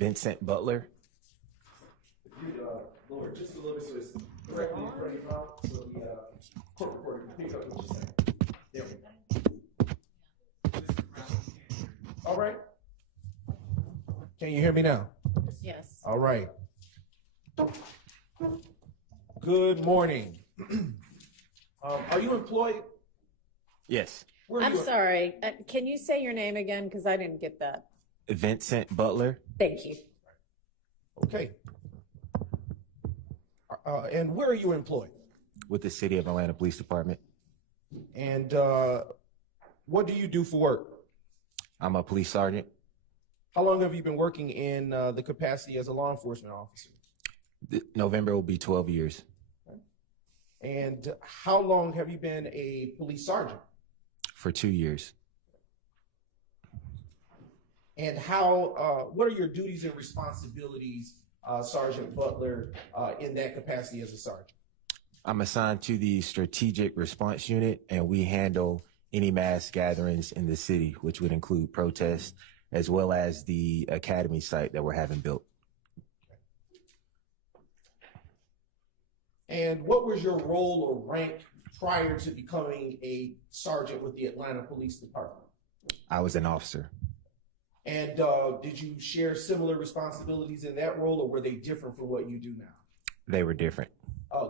Vincent Butler. If you lower just a little bit so it's directly in front of your mouth, so the court reporter can pick up what you're saying. There we go. All right. Can you hear me now? Yes. All right. Good morning. Are you employed? Yes. Where are I'm you? sorry. Can you say your name again? Because I didn't get that. Vincent Butler. Thank you. Okay. And where are you employed? With the City of Atlanta Police Department. And what do you do for work? I'm a police sergeant. How long have you been working in the capacity as a law enforcement officer? November will be 12 years. And how long have you been a police sergeant? For 2 years. And what are your duties and responsibilities, Sergeant Butler, in that capacity as a sergeant? I'm assigned to the Strategic Response Unit, and we handle any mass gatherings in the city, which would include protests, as well as the academy site that we're having built. And what was your role or rank prior to becoming a sergeant with the Atlanta Police Department? I was an officer. And did you share similar responsibilities in that role, or were they different from what you do now? They were different.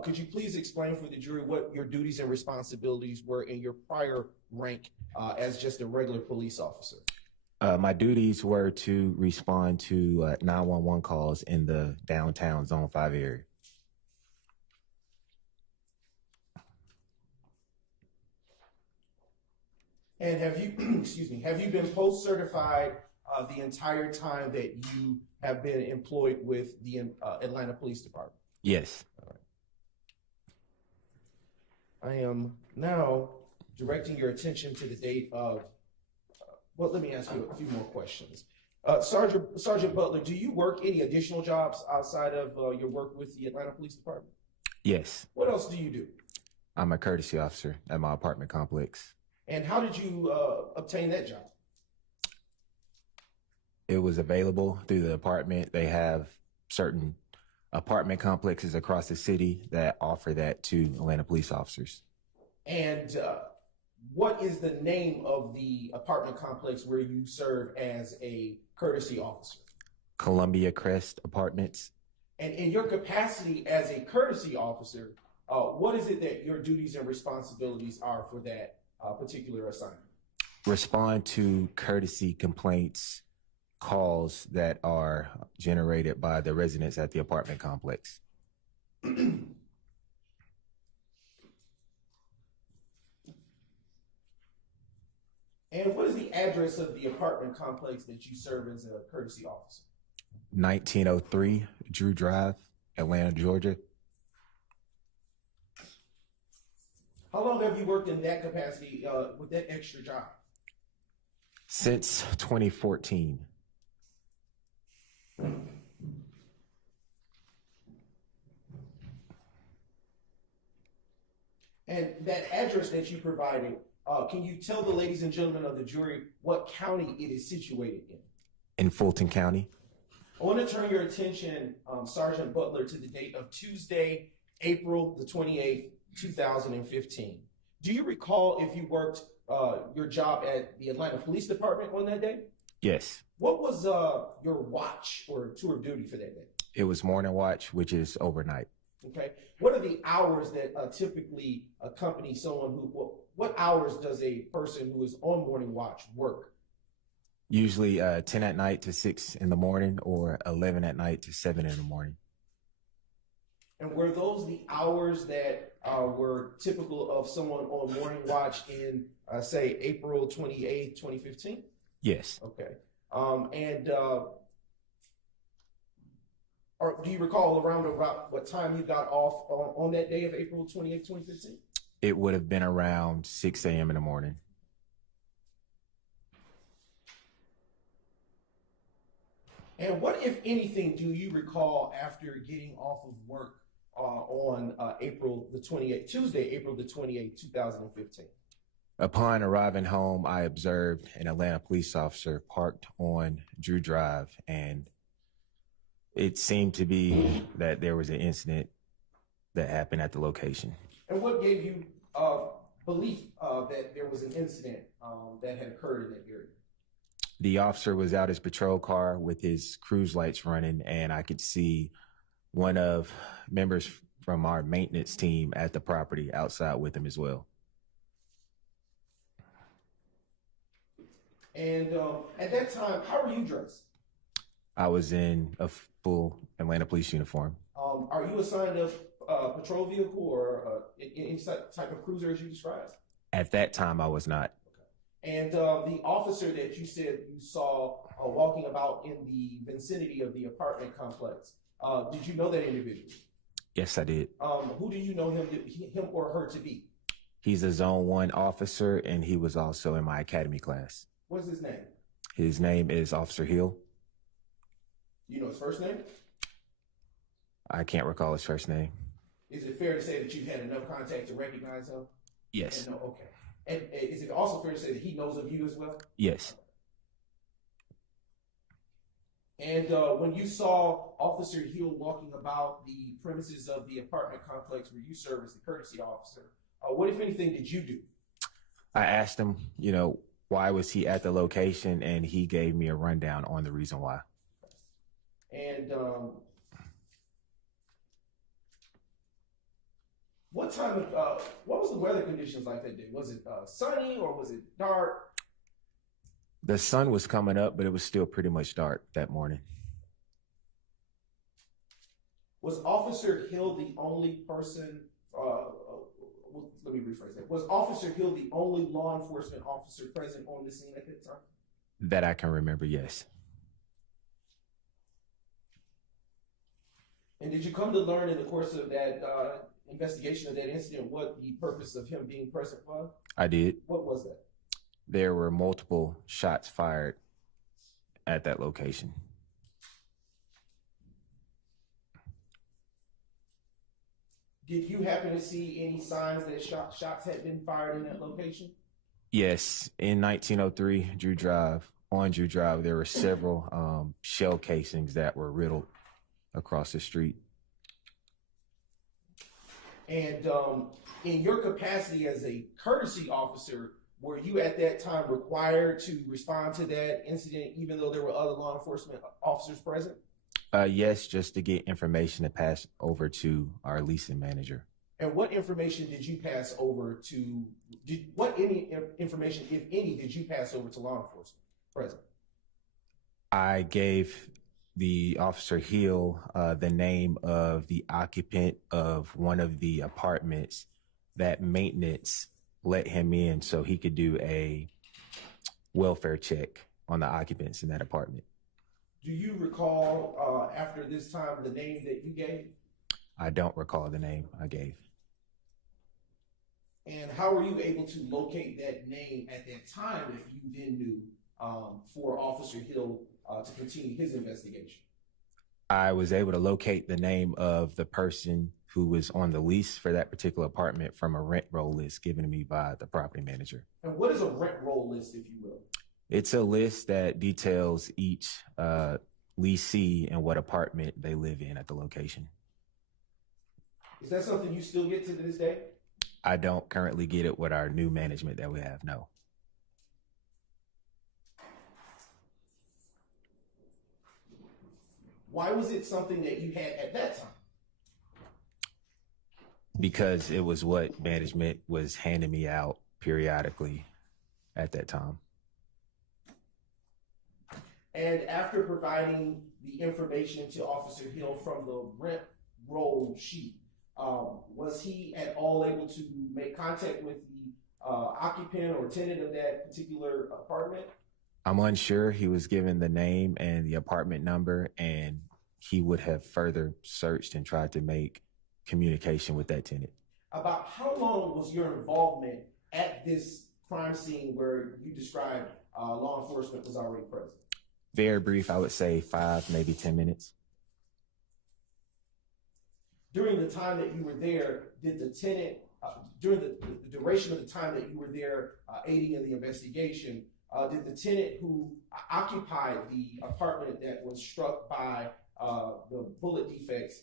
Could you please explain for the jury what your duties and responsibilities were in your prior rank as just a regular police officer? My duties were to respond to 911 calls in the downtown Zone 5 area. And have you, have you been post-certified the entire time that you have been employed with the Atlanta Police Department? Yes. All right. I am now directing your attention to the date of, well, let me ask you a few more questions. Sergeant Butler, do you work any additional jobs outside of your work with the Atlanta Police Department? Yes. What else do you do? I'm a courtesy officer at my apartment complex. And how did you obtain that job? It was available through the apartment. They have certain apartment complexes across the city that offer that to Atlanta police officers. And what is the name of the apartment complex where you serve as a courtesy officer? Columbia Crest Apartments. And in your capacity as a courtesy officer, what is it that your duties and responsibilities are for that particular assignment? Respond to courtesy complaints, calls that are generated by the residents at the apartment complex. And what is the address of the apartment complex that you serve as a courtesy officer? 1903 Drew Drive, Atlanta, Georgia. How long have you worked in that capacity with that extra job? Since 2014. And that address that you provided, can you tell the ladies and gentlemen of the jury what county it is situated in? In Fulton County. I want to turn your attention, Sergeant Butler, to the date of Tuesday, April the 28th, 2015. Do you recall if you worked your job at the Atlanta Police Department on that day? Yes. What was your watch or tour of duty for that day? It was morning watch, which is overnight. Okay. What are the hours that typically accompany someone who, what hours does a person who is on morning watch work? Usually 10 at night to 6 in the morning, or 11 at night to 7 in the morning. And were those the hours that were typical of someone on morning watch in, say, April 28th, 2015? Yes. Okay. Or do you recall around about what time you got off on that day of April 28th, 2015? It would have been around 6 a.m. in the morning. And what, if anything, do you recall after getting off of work on April the 28th, Tuesday, April the 28th, 2015? Upon arriving home, I observed an Atlanta police officer parked on Drew Drive, and It seemed to be that there was an incident that happened at the location. And what gave you belief that there was an incident that had occurred in that area? The officer was out his patrol car with his cruise lights running, and I could see one of members from our maintenance team at the property outside with him as well. And at that time, how were you dressed? I was in a full Atlanta police uniform. Are you assigned a patrol vehicle or any type of cruiser as you described? At that time, I was not. And the officer that you said you saw walking about in the vicinity of the apartment complex, did you know that individual? Yes, I did. Who do you know him or her to be? He's a Zone 1 officer, and he was also in my academy class. What's his name? His name is Officer Hill. Do you know his first name? I can't recall his first name. Is it fair to say that you've had enough contact to recognize him? Yes. And okay. And is it also fair to say that he knows of you as well? Yes. And when you saw Officer Hill walking about the premises of the apartment complex where you serve as the courtesy officer, what, if anything, did you do? I asked him, why was he at the location, and he gave me a rundown on the reason why. And what was the weather conditions like that day? Was it sunny or was it dark? The sun was coming up, but it was still pretty much dark that morning. Was Officer Hill the only person, let me rephrase that. Was Officer Hill the only law enforcement officer present on the scene at that time? That I can remember, yes. And did you come to learn in the course of that investigation of that incident what the purpose of him being present was? I did. What was that? There were multiple shots fired at that location. Did you happen to see any signs that shots had been fired in that location? Yes. In 1903, on Drew Drive, there were several shell casings that were riddled across the street. And in your capacity as a courtesy officer, were you at that time required to respond to that incident even though there were other law enforcement officers present? Yes, just to get information to pass over to our leasing manager. And what information did you pass over to, information, if any, did you pass over to law enforcement present? I gave the Officer Hill the name of the occupant of one of the apartments that maintenance let him in so he could do a welfare check on the occupants in that apartment. Do you recall after this time the name that you gave? I don't recall the name I gave. And how were you able to locate that name at that time if you then knew for Officer Hill to continue his investigation? I was able to locate the name of the person who was on the lease for that particular apartment from a rent roll list given to me by the property manager. And what is a rent roll list, if you will? It's a list that details each leasee and what apartment they live in at the location. Is that something you still get to this day? I don't currently get it with our new management that we have, no. Why was it something that you had at that time? Because it was what management was handing me out periodically at that time. And after providing the information to Officer Hill from the rent roll sheet, was he at all able to make contact with the occupant or tenant of that particular apartment? I'm unsure. He was given the name and the apartment number, and he would have further searched and tried to make communication with that tenant. About how long was your involvement at this crime scene where you described law enforcement was already present? Very brief, I would say 5, maybe 10 minutes. During the time that you were there, did the tenant, during the duration of the time that you were there aiding in the investigation, did the tenant who occupied the apartment that was struck by the bullet defects,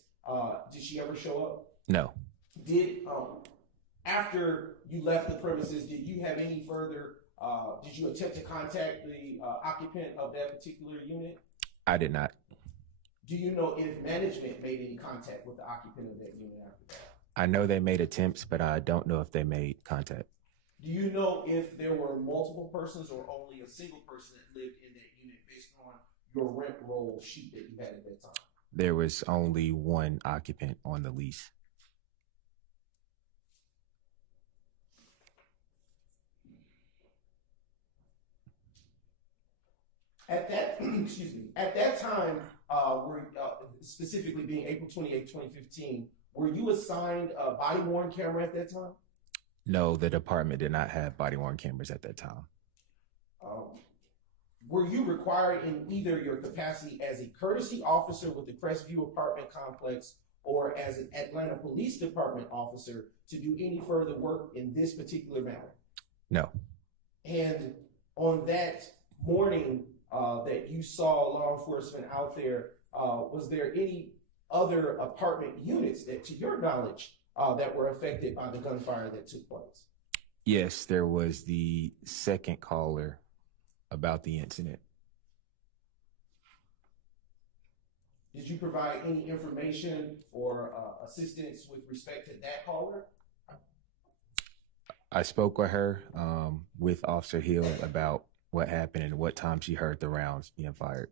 did she ever show up? No. Did, after you left the premises, did you have any further, did you attempt to contact the occupant of that particular unit? I did not. Do you know if management made any contact with the occupant of that unit after that? I know they made attempts, but I don't know if they made contact. Do you know if there were multiple persons or only a single person that lived in that unit based on your rent roll sheet that you had at that time? There was only one occupant on the lease. At that, excuse me, at that time, specifically being April 28, 2015, were you assigned a body worn camera at that time? No, the department did not have body-worn cameras at that time. Were you required in either your capacity as a courtesy officer with the Crestview apartment complex or as an Atlanta Police Department officer to do any further work in this particular matter? No. And on that morning that you saw law enforcement out there, was there any other apartment units that, to your knowledge, that were affected by the gunfire that took place? Yes, there was the second caller about the incident. Did you provide any information or assistance with respect to that caller? I spoke with her, with Officer Hill, about what happened and what time she heard the rounds being fired.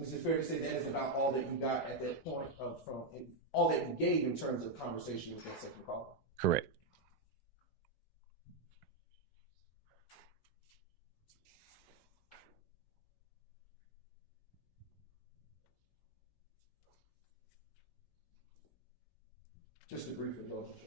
Is it fair to say that is about all that you got at that point from all that you gave in terms of conversation with that second caller? Correct. Just a brief indulgence.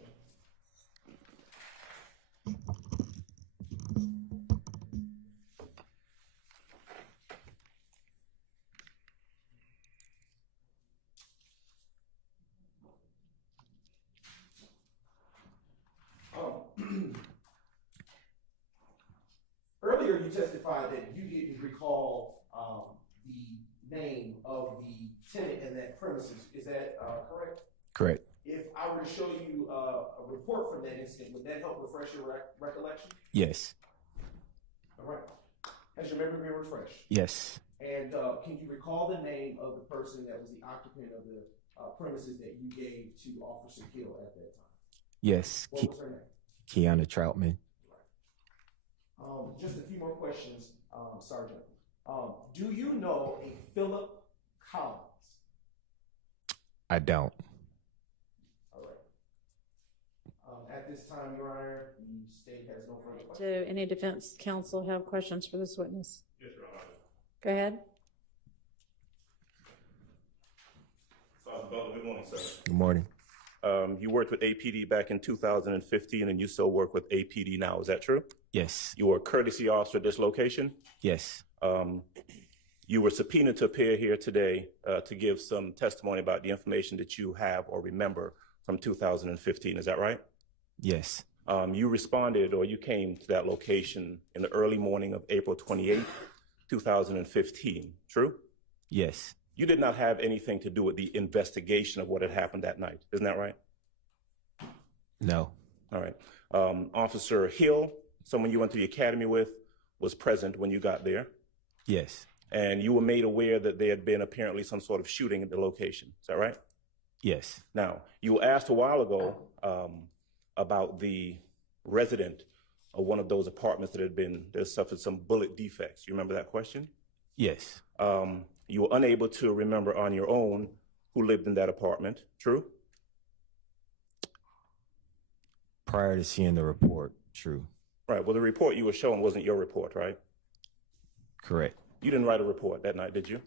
Earlier, you testified that you didn't recall the name of the tenant in that premises. Is that correct? Correct. If I were to show you a report from that incident, would that help refresh your recollection? Yes. All right. Has your memory been refreshed? Yes. And can you recall the name of the person that was the occupant of the premises that you gave to Officer Hill at that time? Yes. What was her name? Kiana Troutman. Just a few more questions, Sergeant. Do you know a Philip Collins? I don't. All right. At this time, Your Honor, the state has no further questions. Do any defense counsel have questions for this witness? Yes, Your Honor. Go ahead. Sergeant Butler, good morning, sir. Good morning. You worked with APD back in 2015, and you still work with APD now. Is that true? Yes. You were a courtesy officer at this location. Yes. You were subpoenaed to appear here today to give some testimony about the information that you have or remember from 2015. Is that right? Yes. You responded, or you came to that location in the early morning of April 28th, 2015. True? Yes. You did not have anything to do with the investigation of what had happened that night. Isn't that right? No. All right. Officer Hill, someone you went to the academy with, was present when you got there. Yes. And you were made aware that there had been apparently some sort of shooting at the location. Is that right? Yes. Now, you were asked a while ago about the resident of one of those apartments that suffered some bullet defects. You remember that question? Yes. You were unable to remember on your own who lived in that apartment. True? Prior to seeing the report, true. Right. Well, the report you were shown wasn't your report, right? Correct. You didn't write a report that night, did you?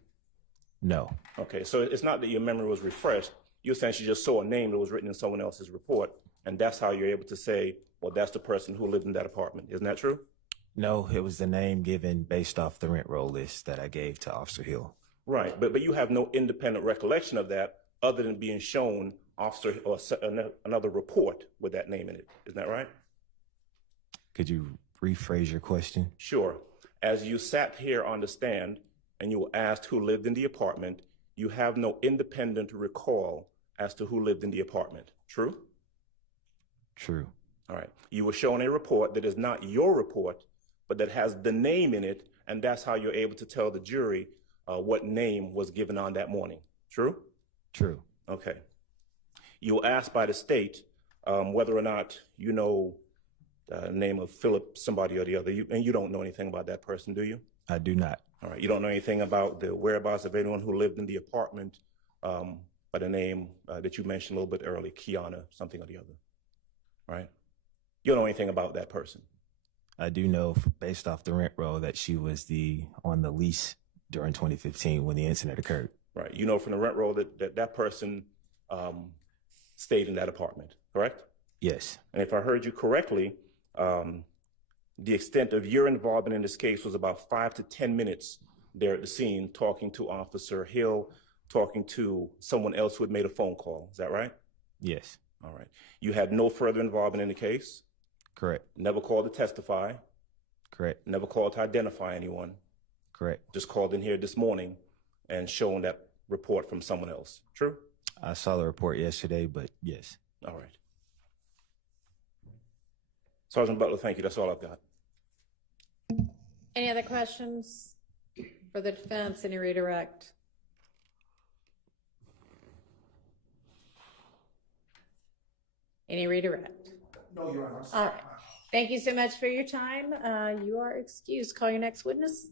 No. Okay. So it's not that your memory was refreshed. You essentially just saw a name that was written in someone else's report, and that's how you're able to say, well, that's the person who lived in that apartment. Isn't that true? No, it was the name given based off the rent roll list that I gave to Officer Hill. Right. But you have no independent recollection of that other than being shown officer or another report with that name in it. Isn't that right? Could you rephrase your question? Sure. As you sat here on the stand, and you were asked who lived in the apartment, you have no independent recall as to who lived in the apartment. True? True. All right. You were shown a report that is not your report, but that has the name in it, and that's how you're able to tell the jury what name was given on that morning. True? True. Okay. You were asked by the state whether or not you know the name of Philip, somebody or the other, and you don't know anything about that person, do you? I do not. All right. You don't know anything about the whereabouts of anyone who lived in the apartment by the name that you mentioned a little bit earlier, Kiana, something or the other, right? You don't know anything about that person. I do know, based off the rent roll, that she was on the lease during 2015 when the incident occurred. Right. You know from the rent roll that person stayed in that apartment, correct? Yes. And if I heard you correctly, the extent of your involvement in this case was about 5 to 10 minutes there at the scene, talking to Officer Hill, talking to someone else who had made a phone call. Is that right? Yes. All right. You had no further involvement in the case? Correct. Never called to testify? Correct. Never called to identify anyone? Correct. Just called in here this morning and shown that report from someone else. True? I saw the report yesterday, but yes. All right. Sergeant Butler, thank you. That's all I've got. Any other questions for the defense? Any redirect? Any redirect? No, Your Honor. All right. Thank you so much for your time. You are excused. Call your next witness.